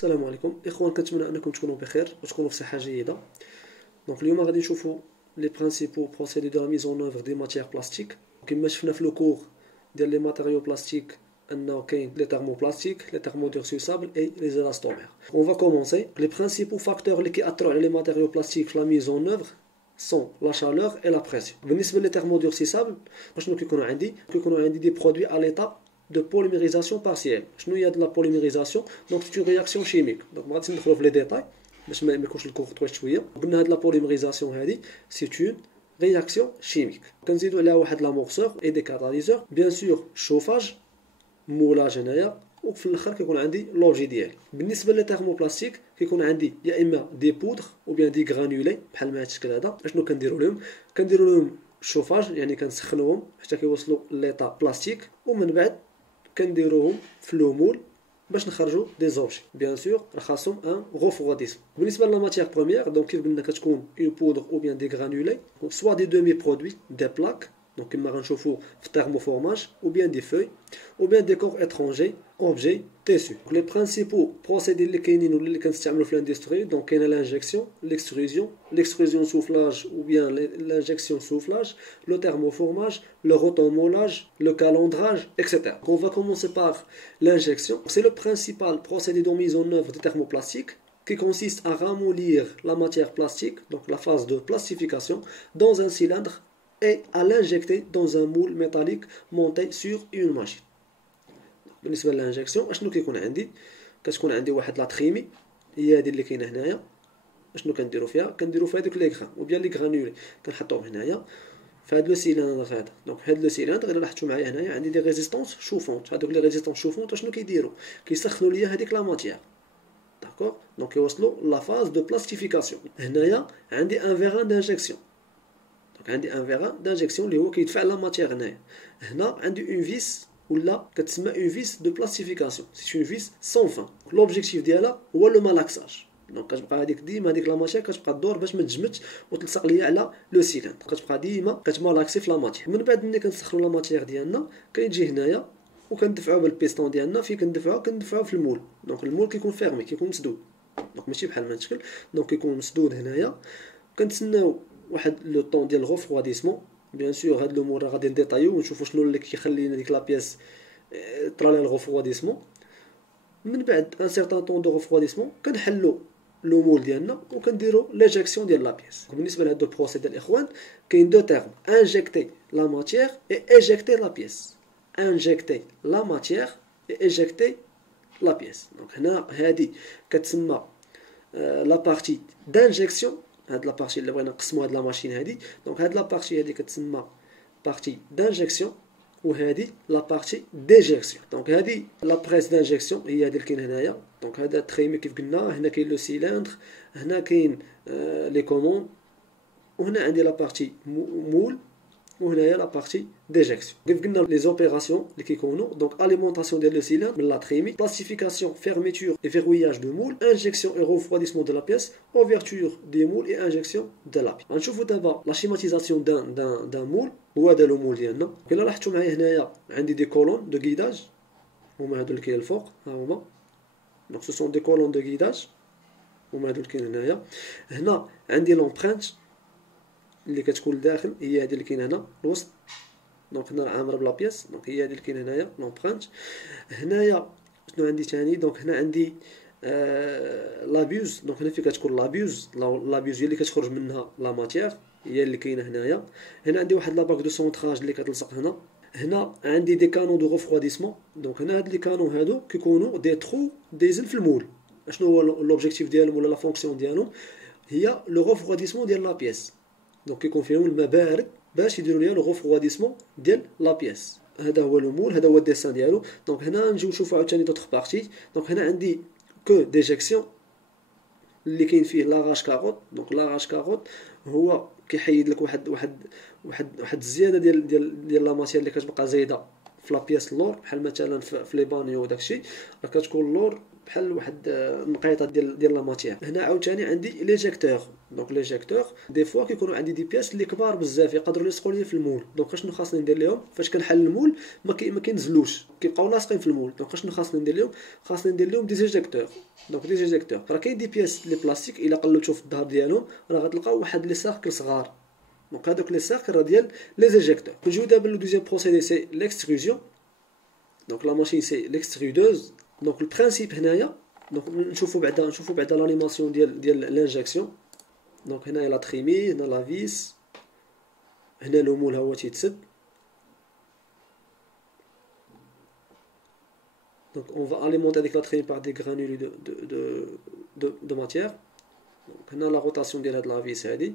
السلام عليكم اخوان، كنتمنى انكم تكونوا بخير وتكونوا في صحه جيده. دونك اليوم غادي نشوفوا لي برينسيپو بروسيدي دو لا ميزون اوفر دي ماتيير بلاستيك. كما شفنا في لو كور ديال لي ماتيريو بلاستيك انه كاين لي تhermoplastique, لي thermodurcisable et les élastomères. On va commencer. Les principaux facteurs اللي كيأثروا على لي ماتيريو بلاستيك في لا ميزون اوفر sont la chaleur et la pression. بالنسبه لي thermodurcisable شنو كيكونوا عندي دي برودوي à l'état de polymérisation partielle. شنو هي la polymérisation؟ donc c'est une réaction chimique. donc ما غاديش ندخلوا في لي ديتاي باش ما يكونش الكور طويل شويه. قلنا هاد لا polymérisation هادي c'est une réaction chimique. كنزيدوا عليها واحد لامورسور et des catalyseurs. bien sûr chauffage, moulage هنايا، وفي الاخر كيكون عندي لوجي ديالي. بالنسبه لي تhermoplastique كيكون عندي يا اما دي بودر او بيان دي غرانولي بحال ما هاد الشكل هذا. اشنو كنديروا لهم شوفاج، يعني كنسخنوهم حتى كيوصلوا ليطا بلاستيك، ومن بعد كنديروهم في لو مول باش نخرجوا دي زوبجي. بيان سور راه خاصهم ان غوفغوديسم. بالنسبه لا ماتيير بروميير دونك كيف قلنا كتكون اون بودر او بيان دي غرانولي سوا دي دومي برودوي دي بلاك، donc كما غنشوفوا في thermoformage ou bien des feuilles ou bien des corps étrangers objets tissus. Les principaux procédés اللي كاينين واللي كنستعملوا في الاندستري دونك كاينه l'injection, l'extrusion soufflage ou bien l'injection soufflage, le thermoformage, le rotomoulage, le calendrage, etc. On va commencer par l'injection. C'est le principal procédé de mise en œuvre de thermoplastique qui consiste à ramollir la matière plastique, donc la phase de plastification, dans un cylindre et à l'injecter dans un moule métallique monté sur une machine. بالنسبه للانجكسيون اشنو كيكون عندي؟ كتكون عندي واحد لا تريمي هي هذه اللي كاينه هنايا. اشنو كنديروا فيها؟ كنديروا فيها هذوك لي غران او بيان لي غرانولي كنحطوهم هنايا في هذا لو سيلندر هذا. دونك في هذا لو سيلندر الا لاحظتوا معايا هنايا عندي دي ريزيستونس شوفونت. هذوك لي ريزيستونس شوفونت اشنو كيديروا؟ كيسخنوا ليا هذيك لا ماتيير. داكور، دونك كيوصلوا لا فاز دو بلاستيفيكاسيون. هنايا عندي ان فيران دانجكسيون، عندي ان فيران دانجكسيون اللي هو كيدفع لا ماتيير هنايا. هنا عندي اون فيس ولا كتسمى اون فيس دو بلاستيفيكاسيون، سي اون فيس سون فان. لوبجيكتيف ديالها هو لو مالاكساج. دونك كتبقى هذيك ديما هذيك لا ماتيير كتبقى تدور باش ما تجمدش وتلصق ليا على لو سيلندر، كتبقى ديما كتمالاكسي في لا ماتيير. من بعد ملي كنسخنوا لا ماتيير ديالنا كيجي هنايا وكندفعوا بالبيستون ديالنا. في كندفعوا في المول. دونك المول كيكون فيرمي، كيكون مسدود، دونك ماشي بحال ما تشكل. دونك كيكون مسدود هنايا. كنتسناو واحد لو طون ديال الغوفغواديسمون. بيان سور هاد الامور غادي نديطايو ونشوفوا شنو اللي كيخلي لنا ديك لا بياس طرا لها الغوفغواديسمون. من بعد ان سيغتان طون دو غوفغواديسمون كنحلوا لو مول ديالنا وكنديروا ليجيكسيون ديال لا بياس. بالنسبه لهاد البروسيدي الاخوان كاين دو تيرم: انجيكتي لا ماتيير اي ايجيكتي لا بياس. انجيكتي لا ماتيير اي ايجيكتي لا بياس. دونك هنا هادي كتسمى لا بارتي دانجيكسيون. هاد لا بارتي اللي بغينا نقسموا هاد لا ماشين هادي، دونك هاد لا بارتي هادي كتسمى بارتي دانجيكسيون وهادي لا بارتي ديجيكسيون. دونك هادي لا بريس دانجيكسيون هي هادي اللي كاين هنايا. دونك هذا تريمي كيف قلنا، هنا كاين لو سيلندر، هنا كاين لي كوموند، وهنا عندي لا بارتي مول، وهنايا لا بارتي ديجيكسيون. كيف قلنا لي زوبيراسيون اللي كيكونوا دونك اليمونطاسيون ديال لو سيلندر من لا تريمي، بلاستيفيكاسيون، فيرميتور اي فيروياج دو مول، انجيكسيون اي روفروidissement دو لا بيس، اوفرتور دي مول اي انجيكسيون دو لا بيس. غنشوفوا دابا لا شيماتيزاسيون دان مول. هو هذا لو مول ديالنا. الا لاحظتوا معايا هنايا عندي دي كولون دو غيداج، هما هادو اللي كاين الفوق، ها هما. دونك سو سون دي كولون دو غيداج، هما هادو اللي كاين هنايا. هنا عندي لومبرانت اللي كتكون لداخل، هي هذه اللي كاينه هنا الوسط. دونك هنا عامره بلا بياس، دونك هي هذه اللي كاينه هنايا لومبرانت. هنايا شنو عندي ثاني؟ دونك هنا عندي لابيوز. دونك هنا فين كتكون لابيوز هي اللي كتخرج منها لا ماتيير، هي اللي كاينه هنايا. هنا عندي واحد لاباك دو سونطراج اللي كتلصق هنا. هنا عندي دي كانون دو غوفغواديسمون. دونك هنا هاد لي كانون هادو كيكونوا دي ترو ديزل في المول. اشنو هو لوبجيكتيف ديالهم ولا لا فونكسيون ديالهم؟ هي لو غوفغواديسمون ديال لا بياس. دونك كيكون فيهم الماء بارد باش يديروا ليها لو غوفغواديسمون ديال لا بياس. هذا هو لو مول، هذا هو الديسان ديالو. دونك هنا نجيو نشوفوا عاوتاني دوطخ بارتي. دونك هنا عندي كو ديجيكسيون اللي كاين فيه لاغاج كاروت. دونك لاغاج كاروت هو كيحيد لك واحد الزياده ديال لا ماتيير اللي كتبقى زايده في لابياس اللور بحال مثلا في لي بانيو وداكشي، راه كتكون اللور بحال واحد النقيطه ديال لا ماتيير. هنا عاوتاني عندي ليجيكتور. دونك ليجيكتور دي فوا كيكونوا عندي دي بياس اللي كبار بزاف يقدروا يلصقوا لي في المول. دونك شنو خاصني ندير لهم؟ فاش كنحل المول ما كينزلوش، كيبقاو لاصقين في المول. دونك شنو خاصني ندير لهم؟ خاصني ندير لهم دي زيجيكتور. دونك دي زيجيكتور راه كاين دي بياس لي بلاستيك الا قلبتوا في الظهر ديالهم راه غتلقاو واحد لي سيركل صغار. دونك هادوك لي سيركل راه ديال لي زيجيكتور. نجيو دابا لو دوزيام بروسيدي سي ليكستروزيون. دونك لا ماشين سي ليكسترودوز. دونك البرانسيپ هنايا دونك نشوفوا بعدا لانيماسيون ديال لانجيكسيون. دونك هنايا لا تريمي، هنا لا فيس، هنا لو مول ها هو تيتسد. دونك اون فا اليمونتي هذيك لا تريمي باغ دي غرانولي دو ماتيير. دونك هنا لا روتاسيون ديال هاد لا فيس هادي.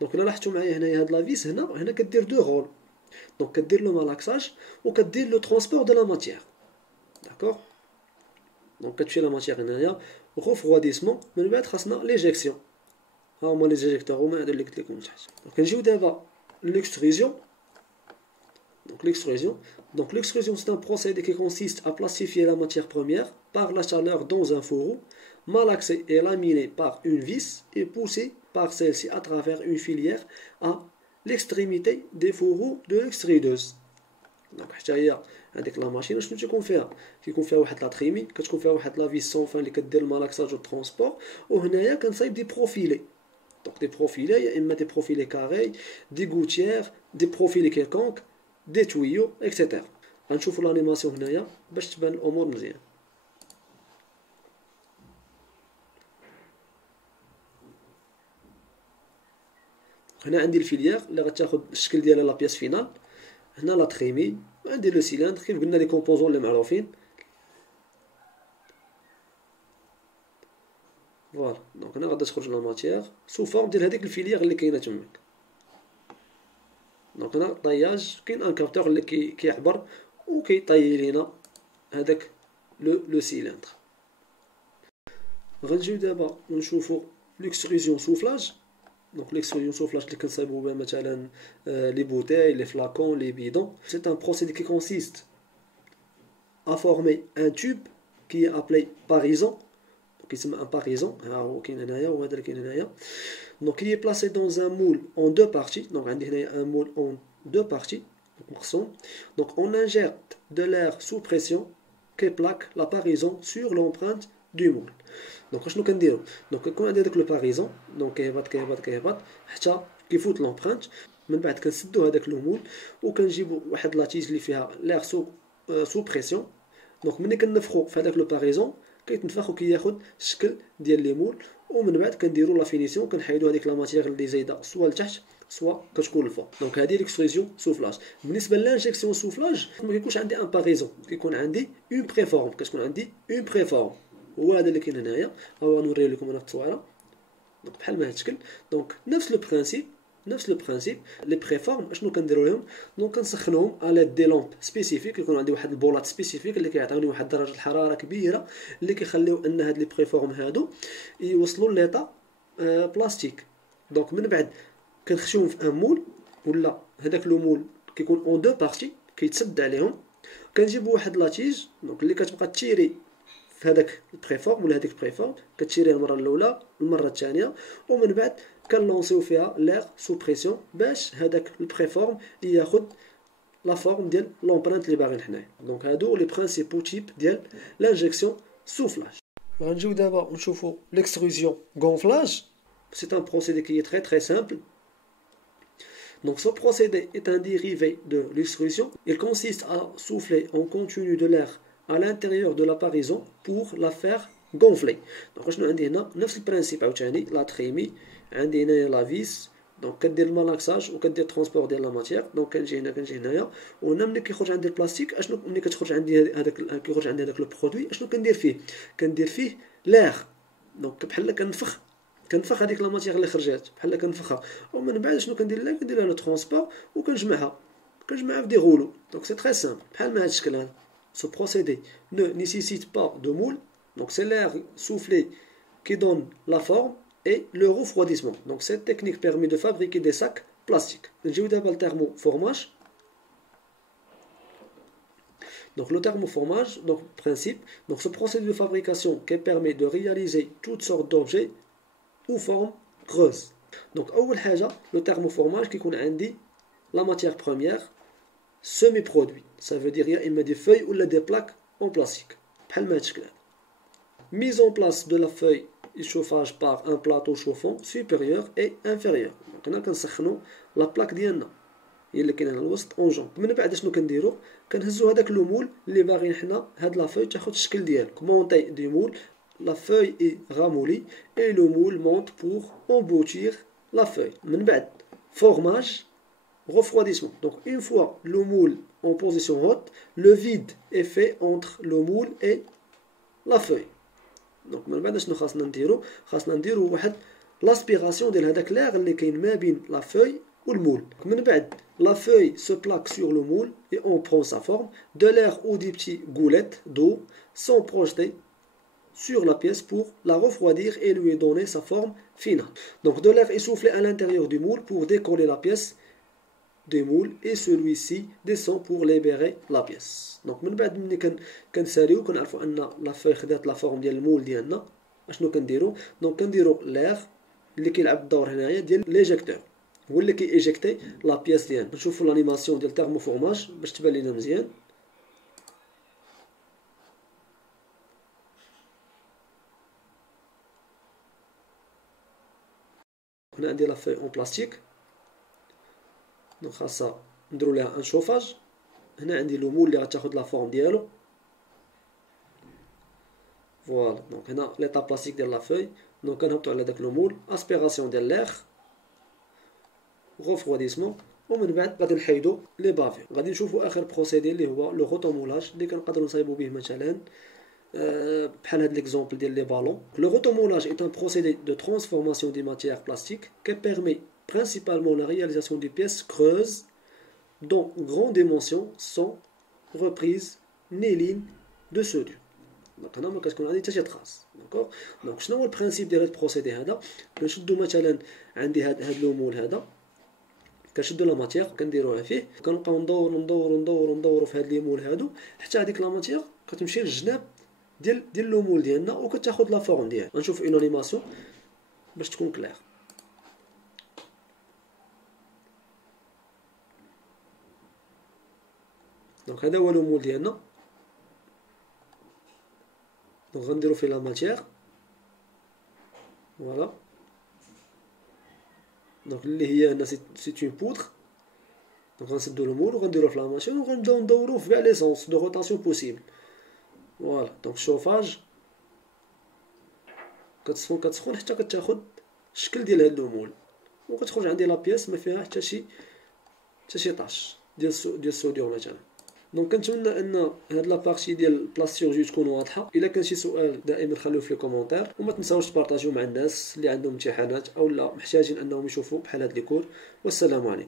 دونك الا لاحظتوا معايا هنايا هاد لا فيس هنا كدير دو رول. دونك كدير لو مالاكساج وكدير لو ترونسبور دو لا ماتيير. داكوغ. دونك كتمشي لا ماتيير هنايا غوفغواديسمون، من بعد خاصنا ليجيكسيون. ها هما لي زيجيكتور هما هادو اللي قلت لكم من تحت. دونك نجيو دابا l'extrusion. Donc l'extrusion. Donc l'extrusion c'est un procédé qui consiste à plastifier la matière première par la chaleur dans un fourreau, malaxé et laminé par une vis et poussé par celle-ci à travers une filière à l'extrémité des fourreaux de l'extrudeuse. Donc حتى هي هذيك لا ماشين شنو تيكون فيها؟ كيكون فيها واحد لا تريمي، كتكون فيها واحد لا فيس سون فان اللي كدير المالاكساج والترونسبور، وهنايا كنصايب دي بروفيلي. Donc des profilés, il y a des profilés carrés, des gouttières, des profilés quelconques, des tuyaux, etc. غنشوفوا l'animation هنايا باش تبان الامور مزيان. هنا عندي الفيليير اللي غتاخد الشكل ديالها لا بياس فينال. هنا لا تريمي، عندي لو سيلندر كيف قلنا لي كومبوزون اللي معروفين. فوالا. دونك هنا غادا تخرج لا ماتيير سو فورم ديال هذيك الفيليير اللي كاينه تماك. دونك هنا طياج، كاين ان كابتور اللي كيعبر وكيطيي لينا هذاك لو سيلندر. غنجيو دابا نشوفو ليكستروزيون سوفلاج. دونك ليكستروزيون سوفلاج اللي كنصايبو بها مثلا لي بوتاي، لي فلاكون، لي بيدون. سي ان بروسيدي كي كونسيست à former un tube qui est appelé parison. كيسمى ان باريزون. ها هو كاين هنايا وهذا اللي كاين هنايا. دونك il est placé dans un moule en deux parties. دونك عندي هنايا un moule en deux parties مقسوم. دونك on injecte de l'air sous pression qui plaque la parison sur l'empreinte du moule. دونك شنو كنديرو؟ دونك كيكون عندي هذاك لو باريزون، دونك كيهبط حتى كيفوت لومبرانت. من بعد كنسدو هذاك لو مول وكنجيبو واحد لاتيج اللي فيها l'air sous pression. دونك ملي كنفخو في هذاك لو باريزون كيتنفخ وكياخد الشكل ديال لي مول، ومن بعد كنديروا لا فينيسيون، كنحيدوا هذيك لا ماتيير اللي زايده سوا لتحت سوا كتكون الفوق. دونك هذه ليكستروزيون سوفلاج. بالنسبه للانجيكسيون سوفلاج ما كيكونش عندي ان باريزون، كيكون عندي اون بريفورم. كتكون عندي اون بريفورم، هو هذا اللي كاين هنايا. ها نوريه لكم انا في التصويره. دونك بحال ما هاد الشكل. دونك نفس لو برانسيپ لي بريفورم اشنو كنديروا لهم؟ دونك كنسخنوهم على دي لامب سبيسيفيك، يكون عندي واحد البولات سبيسيفيك اللي كيعطيوني واحد درجه الحراره كبيره اللي كيخليو ان هاد لي بريفورم هادو يوصلوا ليطا بلاستيك. دونك من بعد كنخشيوهم في ان مول، ولا هذاك لو مول كيكون اون دو بارتي كيتسد عليهم. كنجيبوا واحد لاتيج دونك اللي كتبقى تيري في هذاك البريفورم ولا هذيك البريفورم، كتشيريها المره الاولى المره الثانيه، ومن بعد كنلونسيو فيها لير سو بريسيون باش هذاك البريفورم ياخذ لا فورم ديال لومبرانت اللي باغيين حنايا. دونك هادو لي برينسيپو تيب ديال لانجيكسيون سوفلاج. غنجيو دابا نشوفو l'extrusion gonflage. C'est un procédé qui est très très simple. Donc ce procédé est un dérivé de l'extrusion. Il consiste à souffler en continu de l'air à l'intérieur de la parison pour la faire gonfler. Donc شنو عندي هنا؟ نفس البرانسيپ عاوتاني لا تريمي، عندي هنايا لا فيس. دونك كدير المالاكساج وكدير ترونسبور ديال لا ماتيير. دونك كنجي هنايا، وهنا ملي كيخرج عندي البلاستيك اشنو ملي كتخرج عندي هذاك كيخرج عندي هذاك لو برودوي اشنو كندير فيه؟ كندير فيه لاغ. دونك بحال كنفخ هذيك لا ماتيير اللي خرجات بحال كنفخها، ومن بعد شنو كندير لها؟ كندير لها لو ترونسبور وكنجمعها في دي غولو. دونك سي تري سامبل بحال ما هاد الشكل هذا. Ce procédé ne nécessite pas de moule. Donc c'est l'air soufflé qui donne la forme et le refroidissement. Donc cette technique permet de fabriquer des sacs plastiques. نجيو دابا للتhermoformage. Donc le thermoformage, donc principe, donc ce procédé de fabrication qui permet de réaliser toutes sortes d'objets ou formes creuses. Donc أول حاجة le thermoformage qui يكون عندي la matière première semi-produit, ça veut dire يا إما des feuilles ou des plaques en plastique بحال ما هاد الشكل هذا. Mise en place de la feuille et chauffage par un plateau chauffant supérieur et inférieur. Donc هنا كنسخنوا لا بلاك ديالنا هي اللي كاينه الوسط اونجون. من بعد شنو كنديروا؟ كنهزوا هذاك لو مول اللي باغيين حنا هاد لا فeuille تاخذ الشكل ديالو. مونتي دي مول la feuille est ramollie et le moule monte pour emboutir la feuille. من بعد formage, refroidissement. Donc une fois le moule en position haute, le vide est fait entre le moule et la feuille. Donc من بعد شنو خاصنا نديرو؟ خاصنا نديرو واحد l'aspiration ديال هذاك لاغ اللي كاين ما بين la feuille ou le moule. من بعد la feuille se plaque sur le moule et on prend sa forme. De l'air ou des petites goulettes d'eau sont projetées sur la pièce pour la refroidir et lui donner sa forme finale. Donc de l'air est soufflé à l'intérieur du moule pour décoller la pièce du moule et celui-ci descend pour libérer la pièce. Donc من بعد ملي كنساليو كنعرفوا ان لا فوي خدات لا فورم ديال المول ديالنا. اشنو كنديرو؟ دونك كنديرو l'air اللي كيلعب الدور هنايا ديال ليجيكتور هو اللي كيجيكتي لا بياس ديالنا. نشوفوا لانيماسيون ديال تيرموفورماج باش تبان لينا مزيان. هنا عندي لا فوي اون بلاستيك دونك خاصها نديرو ليها ان شوفاج. هنا عندي لو مول اللي غتاخد لا فورم ديالو فوالا. دونك هنا ليطا بلاستيك ديال لا فوي. دونك كنهبطو على داك لو مول اسبيراسيون ديال ليغ غوفغوديسمون ومن بعد غادي نحيدو لي بافي. غادي نشوفو اخر بروسيدي اللي هو لو روتومولاج اللي كنقدروا نصايبو به مثلا بحال هاد ليكزومبل ديال لي بالون. Le rotomoulage est un procédé de transformation des matières plastiques qui permet principalement la réalisation des pièces creuses dont grandes dimensions sont reprises les lignes de soudure. دونك هنا ما كتكون عندي حتى شي تراس. داكوغ. دونك شنو هو البرانسيپ ديال هاد البروسيدي هذا؟ كنشدو مثلا عندي هاد لو مول هذا كنشدو لا ماتيغ كنديروها فيه كنبقاو ندورو في هاد لي مول هادو حتى هذيك لا ماتيغ كتمشي للجناب ديال لو مول ديالنا وكتاخد لا فورم ديالها. غنشوف اون انيماسيون باش تكون كلير. دونك هذا هو لو مول ديالنا. دونك غنديرو فيه لا ماتيغ فوالا. دونك اللي هي هنا سي اون بودر. دونك غنسدو لو مول وغنديروه في لا ماشين وغنبداو ندوروه في كاع لي سونس دو روتاسيون بوسيبل فوالا. دونك شوفاج كتسخن حتى كتاخد الشكل ديال هاد لو مول وكتخرج عندي لا بياس ما فيها حتى شي طاش ديال السوديور مثلا. دونك كنتمنى ان هاد لابارتي ديال البلاستيرجي تكون واضحه. الا كان شي سؤال دائما خلوه في الكومونتير وما تنساوش تبارطاجيو مع الناس اللي عندهم امتحانات او لا محتاجين انهم يشوفوا بحال هاد لي كور. والسلام عليكم.